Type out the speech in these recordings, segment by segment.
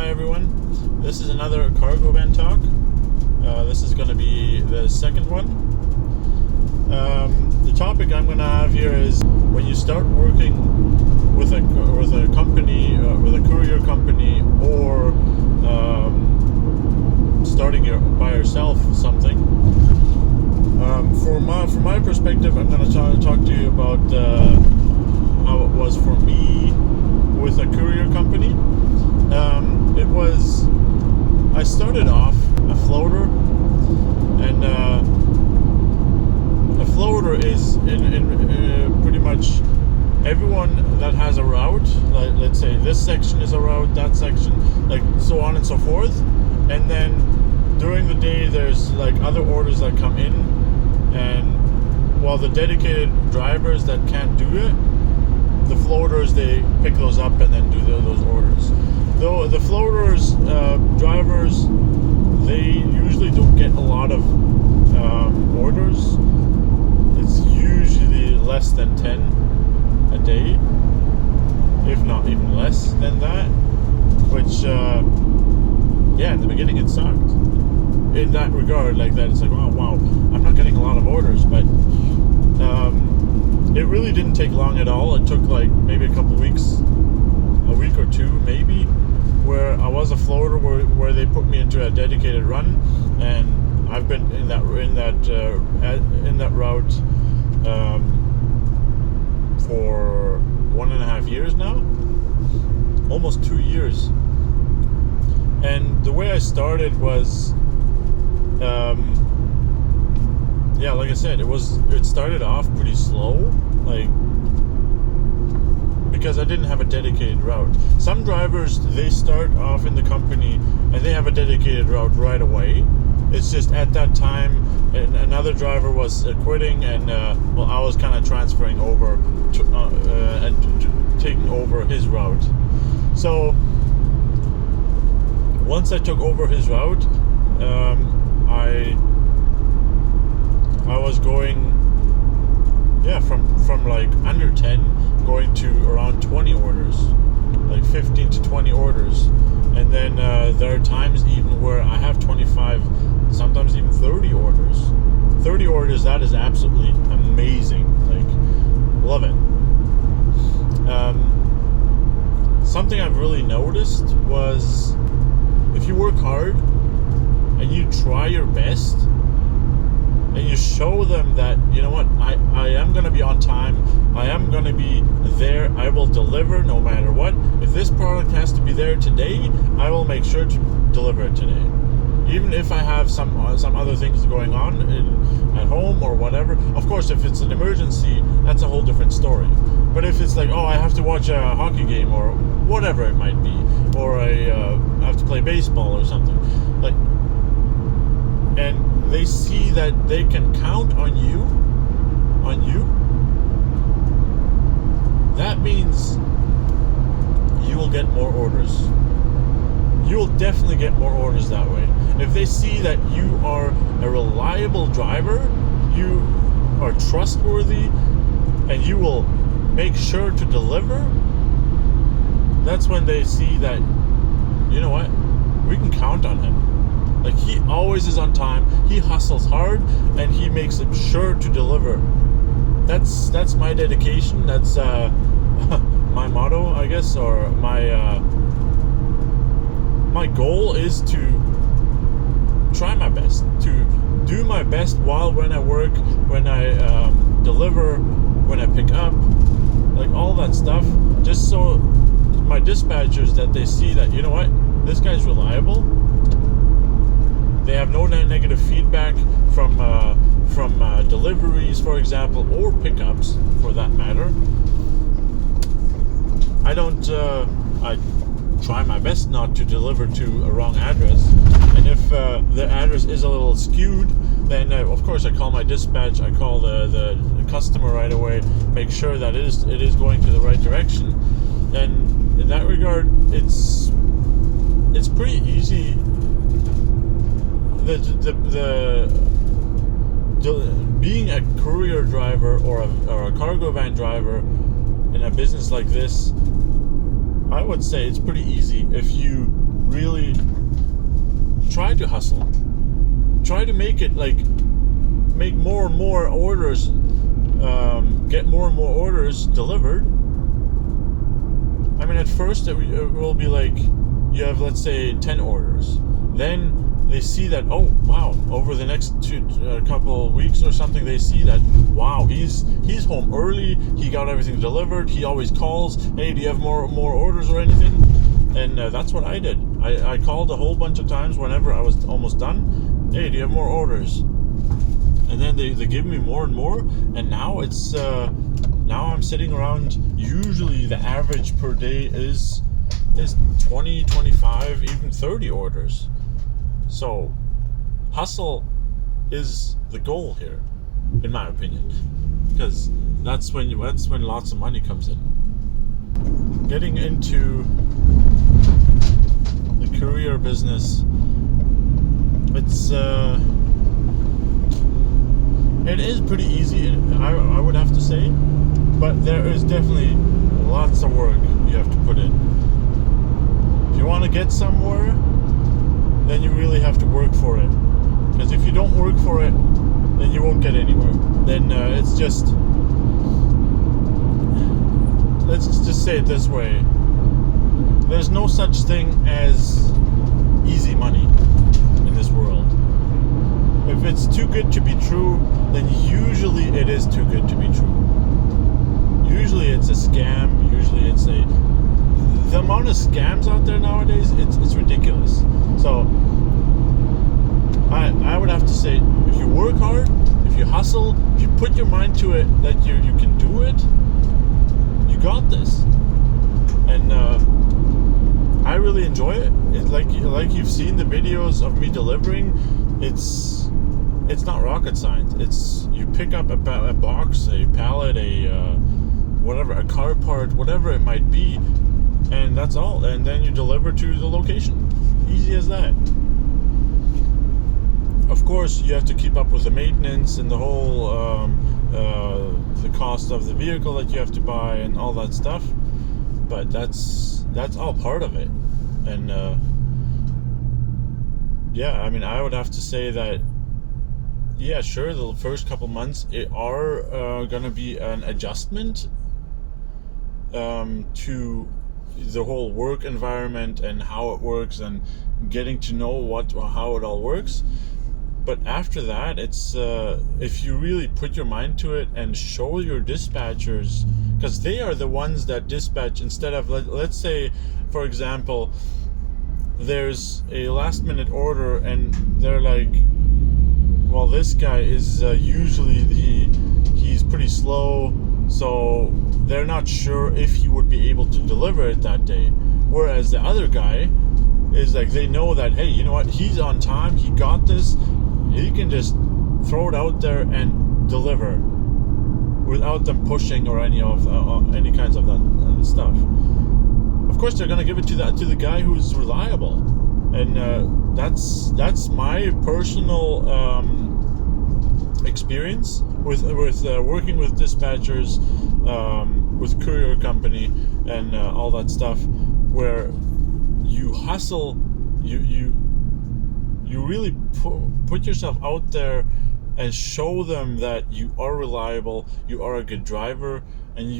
Hi everyone, this is another cargo van talk. This is going to be the second one. The topic I'm going to have here is when you start working with a company, with a courier company, or starting by yourself something. From my perspective, I'm going to talk to you about how it was for me with a courier company. I started off a floater, and a floater is in pretty much everyone that has a route. Like, let's say this section is a route, that section, like so on and so forth. And then during the day, there's like other orders that come in, and while the dedicated drivers that can't do it, the floaters, they pick those up and then do those orders. Though the floaters drivers, they usually don't get a lot of orders. It's usually less than 10 a day, if not even less than that. Which, in the beginning it sucked. In that regard, like that, it's like, oh wow, I'm not getting a lot of orders, but it really didn't take long at all. It took like maybe a couple weeks, a week or two maybe, where I was a floater where they put me into a dedicated run, and I've been in that route for 1.5 years now, almost 2 years. And the way I started was, like I said, it started off pretty slow, like, because I didn't have a dedicated route. Some drivers, they start off in the company and they have a dedicated route right away. It's just at that time, another driver was quitting, and I was kind of transferring over and taking over his route. So once I took over his route, I was going, from like under 10 going to around 20 orders, like 15 to 20 orders. And then there are times even where I have 25, sometimes even 30 orders. 30 orders, that is absolutely amazing. Like, love it. Something I've really noticed was, if you work hard and you try your best, and you show them that, you know what, I am going to be on time, I am going to be there, I will deliver no matter what. If this product has to be there today, I will make sure to deliver it today. Even if I have some other things going on at home or whatever. Of course, if it's an emergency, that's a whole different story. But if it's like, I have to watch a hockey game or whatever it might be, or I have to play baseball or something, like, and they see that they can count on you, that means you will get more orders. You will definitely get more orders that way. If they see that you are a reliable driver, you are trustworthy, and you will make sure to deliver, that's when they see that, you know what, we can count on him. Like, he always is on time, he hustles hard, and he makes sure to deliver. That's my dedication. That's my motto, I guess, or my goal is to try my best, to do my best when I work, when I deliver, when I pick up, like all that stuff, just so my dispatchers, that they see that, you know what, this guy's reliable. They have no negative feedback from deliveries, for example, or pickups, for that matter. I try my best not to deliver to a wrong address, and if the address is a little skewed, then of course I call my dispatch, I call the customer right away, make sure that it is going to the right direction. And in that regard, it's pretty easy. Being a courier driver or a cargo van driver in a business like this, I would say it's pretty easy if you really try to hustle. Try to make it like make more and more orders, get more and more orders delivered. I mean, at first it will be like you have, let's say, 10 orders. Then they see that, oh wow, over the next couple of weeks or something, they see that, wow, he's home early, he got everything delivered, he always calls, hey, do you have more orders or anything? And that's what I did. I called a whole bunch of times whenever I was almost done. Hey, do you have more orders? And then they give me more and more, and now it's now I'm sitting around, usually the average per day is 20, 25, even 30 orders. So, hustle is the goal here, in my opinion, because that's when lots of money comes in. Getting into the courier business, it is pretty easy, I would have to say, but there is definitely lots of work you have to put in. If you want to get somewhere, then you really have to work for it. Because if you don't work for it, then you won't get anywhere. Then it's just, let's just say it this way. There's no such thing as easy money in this world. If it's too good to be true, then usually it is too good to be true. Usually it's a scam. Usually it's the amount of scams out there nowadays, it's ridiculous. So I would have to say, if you work hard, if you hustle, if you put your mind to it that you can do it, you got this. And I really enjoy it. It's like you've seen the videos of me delivering. It's not rocket science. It's you pick up a box, a pallet, whatever, a car part, whatever it might be, and that's all. And then you deliver to the location. Easy as that. Of course, you have to keep up with the maintenance and the whole the cost of the vehicle that you have to buy and all that stuff. But that's all part of it. And yeah, I mean, I would have to say that, yeah, sure, the first couple months are gonna be an adjustment to the whole work environment and how it works and getting to know how it all works. But after that, it's if you really put your mind to it and show your dispatchers, because they are the ones that dispatch, instead of, let's say, for example, there's a last minute order and they're like, well, this guy is usually he's pretty slow, so they're not sure if he would be able to deliver it that day. Whereas the other guy is like, they know that, hey, you know what, he's on time, he got this, he can just throw it out there and deliver without them pushing or any kinds of that stuff. Of course, they're gonna give it to the guy who's reliable, and that's my personal experience with working with dispatchers, with courier company, and all that stuff, where you hustle, you really put yourself out there and show them that you are reliable, you are a good driver, and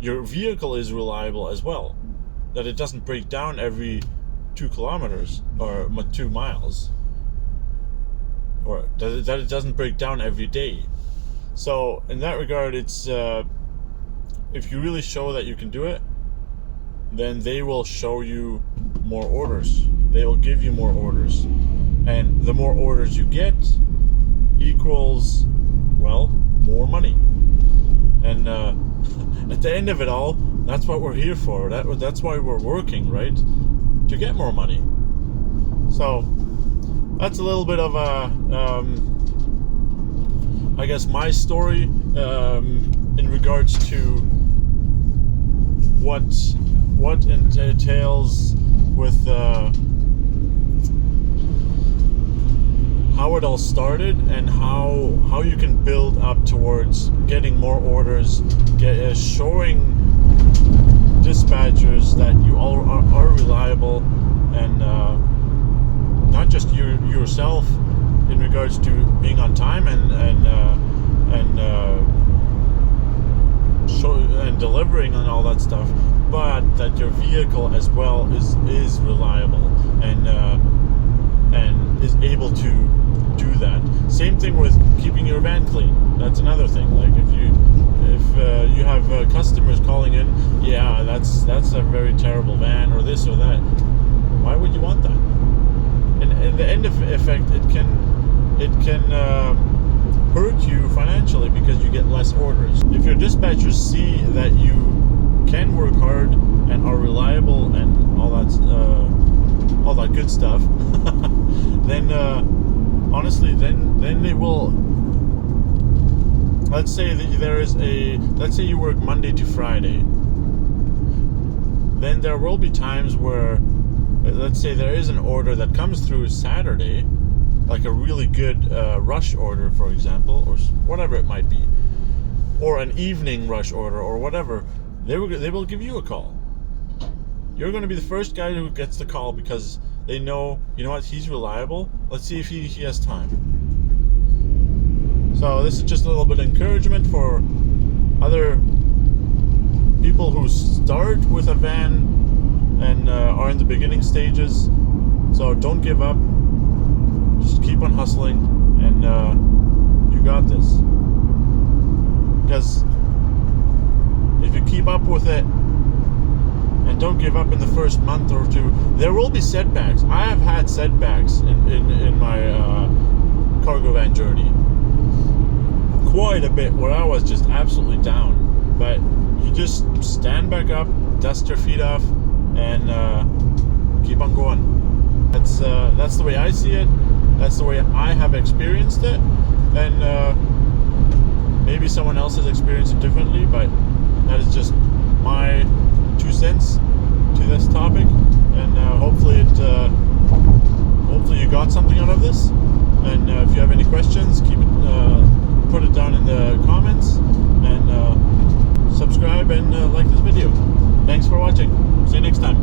your vehicle is reliable as well, that it doesn't break down every 2 kilometers or 2 miles, or that it doesn't break down every day. So in that regard, it's if you really show that you can do it, then they will show you more orders. They will give you more orders, and the more orders you get equals, well, more money. And at the end of it all, that's what we're here for. That's why we're working, right? To get more money. So that's a little bit of I guess, my story in regards to what entails with how it all started, and how you can build up towards getting more orders, showing dispatchers that you all are reliable, and not just yourself in regards to being on time and delivering and all that stuff, but that your vehicle as well is reliable and is able to do that. Same thing with keeping your van clean. That's another thing. Like if you have customers calling in, yeah, that's a very terrible van or this or that. Why would you want that? And in the end effect, it can hurt you financially because you get less orders. If your dispatchers see that you can work hard and are reliable and all that good stuff, then honestly, then they will. Let's say let's say you work Monday to Friday. Then there will be times where, let's say there is an order that comes through Saturday, like a really good rush order, for example, or whatever it might be, or an evening rush order or whatever. They will give you a call. You're going to be the first guy who gets the call because they know, you know what, he's reliable. Let's see if he has time. So this is just a little bit of encouragement for other people who start with a van and are in the beginning stages. So don't give up. Just keep on hustling, and you got this. Because if you keep up with it and don't give up in the first month or two, there will be setbacks. I have had setbacks in my cargo van journey. Quite a bit where I was just absolutely down. But you just stand back up, dust your feet off, and keep on going. That's the way I see it. That's the way I have experienced it, and maybe someone else has experienced it differently, but that is just my 2 cents to this topic, and hopefully you got something out of this. And if you have any questions, put it down in the comments, and subscribe and like this video. Thanks for watching. See you next time.